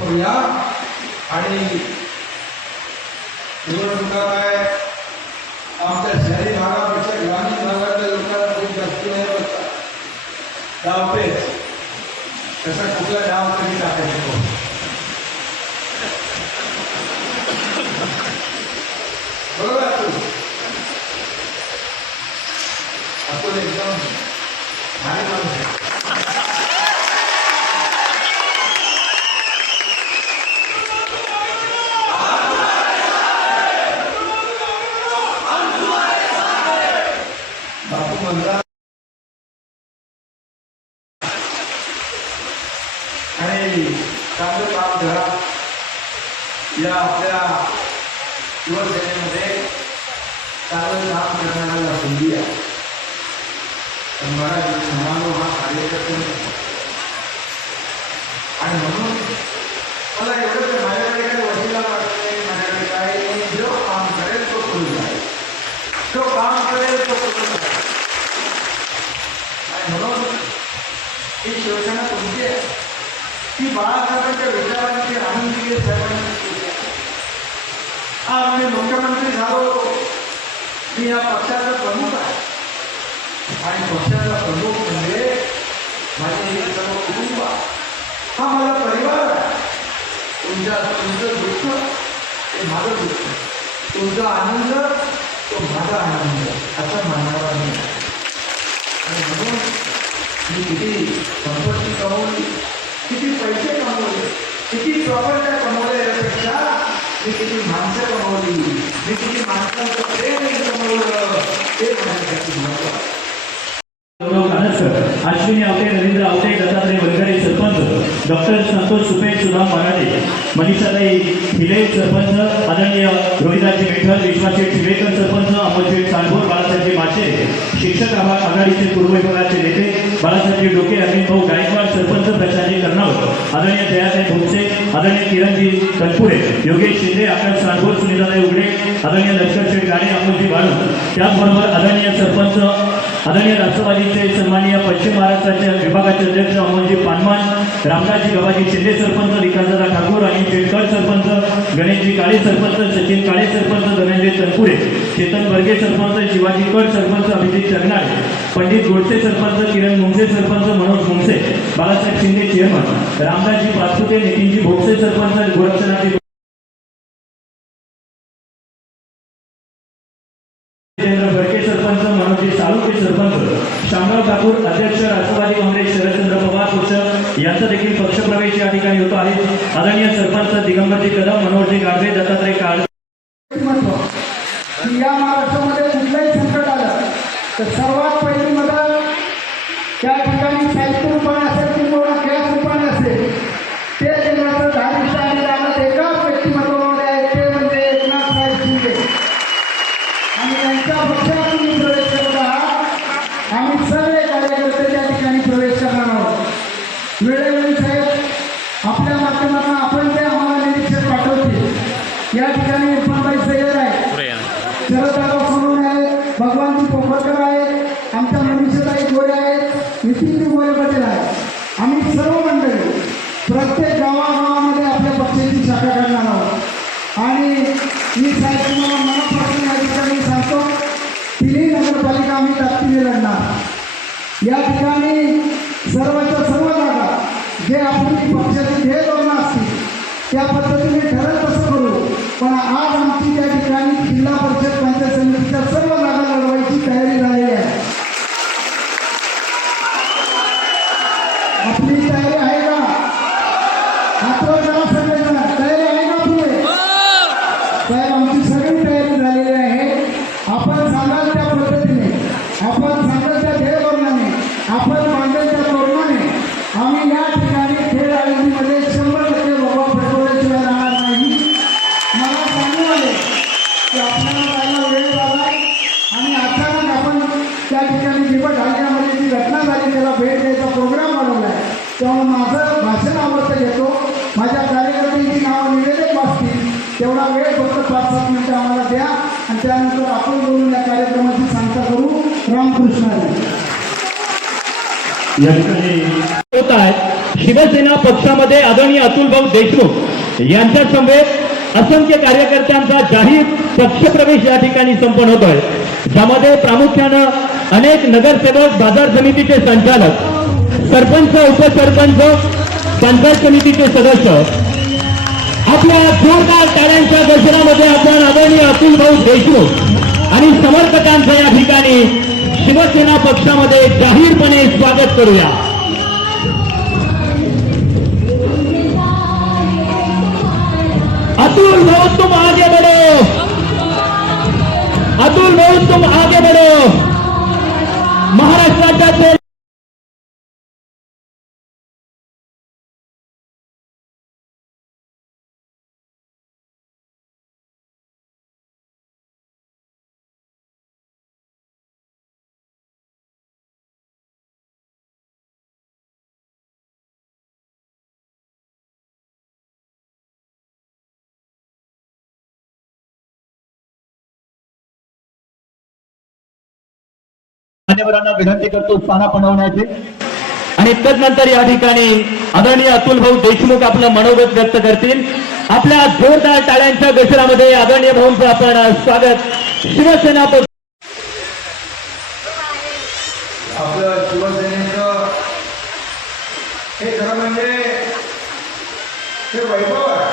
करूया. आणि निवडणुका काय? बापू आणि चांगलं काम करा. या आपल्या शिवसेनेमध्ये चांगलं काम करणाऱ्याला संधी आहे पण मराठी समाज हा कार्यकर्ते आणि म्हणून मला ही शिवसेना कोणती आहे. ती बाळासाहेबांच्या विचारांची आनंदीय साहेबांनी केली आहे. आज मी मुख्यमंत्री झालो. मी या पक्षाचा प्रमुख आहे. आणि पक्षाचा प्रमुख म्हणजे माझे हे सर्व कुटुंब हा माझा परिवार आहे. तुमच्या तुमचं दुःख ते माझं दुःख. तुमचा आनंद तो माझा आनंद. असं मानणारा मी आणि म्हणून मी किती संपत्ती कमवली किती पैसे कमवले किती प्रॉपर्ट्या कमवल्या यापेक्षा मी किती माणसं कमवली मी किती माणसांचं प्रेम कमवलं ते माझ्यासाठी महत्त्व अश्विनी आवटे रवींद्र आवटे दत्तात्रय वलकरे डॉक्टर संतोष सुपे सुधा मराठे. म्हणजे मनीषाताई हिले सरपंच आदरणीय रोहिदाजी मेठल विश्वाचे ठिवेकर सरपंच अमोलजी सांडभोर बाळासाहेबजी माचे शिक्षक आभार आघाडीचे पूर्व विभागाचे नेते बाळासाहेबजी डोके अरविंद भाऊ गायकवाड सरपंच प्रशाजी कर्णावत आदरणीय दयाताई भोगसे आदरणीय किरणजी कनपुरे योगेश शिंदे आकाश सांडभोर सुनीताताई उघडे आदरणीय लष्कर शेठ गाडे अमोलजी बाळू. त्याचबरोबर आदरणीय सरपंच आदरणीय राष्ट्रवादीचे सन्माननीय पश्चिम महाराष्ट्राचे विभागाचे अध्यक्ष अमोलजी पानमान रामदासजी गव्हाजी शिंदे सरपंच विकासदादा ठाकूर आणि केळकर सरपंच गणेशजी काळे सरपंच सचिन काळे सरपंच धनंजय तनपुरे चेतन बर्गे सरपंच शिवाजी कट सरपंच अभिजित जगनाळे पंडित गोडसे सरपंच किरण मुंगसे सरपंच मनोज मुंगसे बाळासाहेब शिंदे चेअरमन रामदासजी पाचपुते नितीनजी भोगसे सरपंच गोरक्षनाथजी मनोजी सरपंच शामराव ठाकूर अध्यक्ष राष्ट्रवादी काँग्रेस शरदचंद्र पवार पक्ष यांचा देखील पक्षप्रवेश या ठिकाणी होतो. आहे आदरणीय सरपंच दिगंबरजी कदम मनोहरजी गाडवे दत्तात्रय काळ या महाराष्ट्रामध्ये कुठलंही संकट आलं तर सर्वात पहिली मदत त्या ठिकाणी या ठिकाणी इरफानबाई सय्यद आहे. शरददादा सोनवणे आहेत भगवानजी पोखरकर आहेत आमच्या मनीषाताई गोरे आहेत नितीनजी गोरे पटेल आहेत. आम्ही सर्व मंडळी प्रत्येक गावागावामध्ये आपल्या पक्षाची शाखा करणार आहोत. आणि मी साहेब तुम्हाला मनापासून या ठिकाणी सांगतो तिन्ही नगरपालिका आम्ही ताकदीने लढणार. या ठिकाणी सर्वच्या सर्व जागा जे आपली पक्षाची ध्येय धोरणं असतील त्या पद्धतीने पण आज आमची त्या ठिकाणी जिल्हा परिषद पंचायत समितीच्या सर्व जागा लढवायची तयारी झालेली आहे. आपली तयारी आहे का? हातवर जरा सगळेजण तयारी आहे का आपली साहेब आमची सगळी तयारी झालेली आहे. आपण सांगाल त्या पद्धतीने. आपण सांगाल तेव्हा माझं भाषण आवडतं घेतो माझ्या कार्यकर्त्यांची नावं निवेदक वाचतील. तेवढा वेळ फक्त पाच सात मिनिटं आम्हाला द्या. आणि त्यानंतर आपण बोलून या कार्यक्रमाची सांगता करू. रामकृष्ण होत आहे. शिवसेना पक्षामध्ये आदरणीय अतुल भाऊ देशमुख यांच्या समवेत असंख्य कार्यकर्त्यांचा जाहीर पक्षप्रवेश या ठिकाणी संपन्न होतोय. ज्यामध्ये प्रामुख्यानं अनेक नगरसेवक बाजार समितीचे संचालक सरपंच उपसरपंच पंचायत समितीचे सदस्य. आपल्या जोरदार टाळ्यांच्या दर्शनामध्ये आपण आदरणीय अतुल भाऊ देशमुख आणि समर्थकांचं या ठिकाणी शिवसेना पक्षामध्ये जाहीरपणे स्वागत करूया. अतुल भाऊ तुम आगे बढ़ो. अतुल भाऊ तुम आगे बढ़ो. महाराष्ट्राच्या मान्यवरांना विनंती करतो स्थाना बनवण्याची आणि तदनंतर या ठिकाणी आदरणीय अतुल भाऊ देशमुख आपलं मनोगत व्यक्त करतील. आपल्या जोरदार टाळ्यांच्या गजरामध्ये आदरणीय भाऊंचं आपण स्वागत. शिवसेना पक्ष आपलं शिवसेनेचं हे खरं म्हणजे हे वैभव आहे.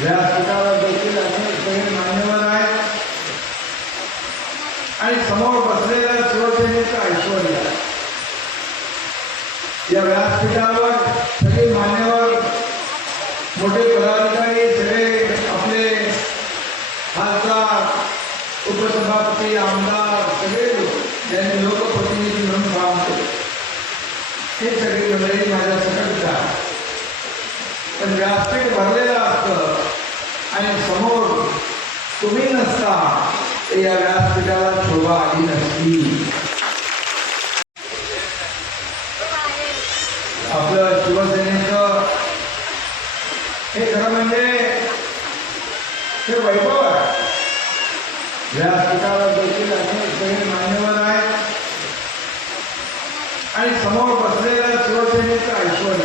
व्यासपीठावर देखील अनेक मान्यवर आहेत. आणि समोर बसलेलं शिवसेनेचं ऐश्वर्य आहे. या व्यासपीठावर सगळे मान्यवर मोठे पदाधिकारी सगळे आपले खासदार उपसभापती आमदार सगळे लोक ज्यांनी लोकप्रतिनिधी म्हणून काम केले. हे सगळी मंडळी माझ्या सकटच्या पण व्यासपीठ भरलेलं असतं आणि समोर तुम्ही नसता या व्यासपीठाला शोभा आली नसती आपलं शिवसेनेचं हे खरं म्हणजे हे वैभव आहे व्यासपीठावर देखील अनेक सगळे मान्यवर आहेत आणि समोर बसलेलं शिवसेनेचं ऐश्वर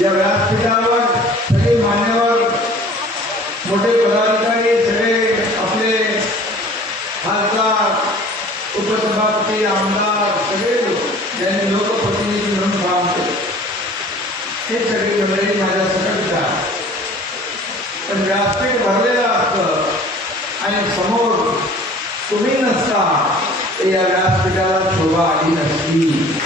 या व्यासपीठावर सगळे मान्यवर मोठे पदाधिकारी सगळे आपले खासदार उपसभापती आमदार सगळे लोक ज्यांनी लोकप्रतिनिधी म्हणून काम केले. हे सगळे मंडळी माझ्या सकटच्या पण व्यासपीठ भरलेलं असतं आणि समोर तुम्ही नसता तर या व्यासपीठाला शोभा आली नसती